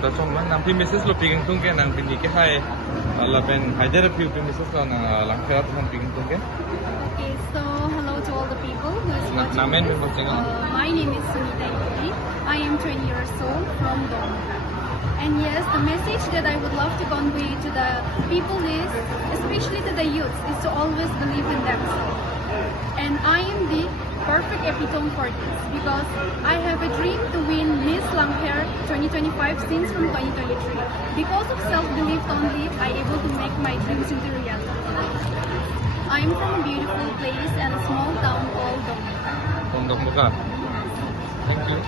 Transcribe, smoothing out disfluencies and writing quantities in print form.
แต่ชมว่านางพิมิสซิสเราปีกันตุ้งแกนางเป็นยี่แค่ให้เราเป็นไฮเดอร์พิวพิมิสซิสเรานางหลังเกิดทำปีกันตุ้งแก Okay, so hello to all the people who is watching. นางเมนเป็นคนจริง My name is Sunita Yuri. I am 20 years old from Dongka. And yes, the message that I would love to convey to the people is, especially to the youth, is to always believe in themselves. And I am the perfect epitome for this because I have a dream to win Miss Langpher 2025 since from 2023. Because of self-belief only, I able to make my dreams into reality. I am from a beautiful place and a small town called Dongka. Thank you.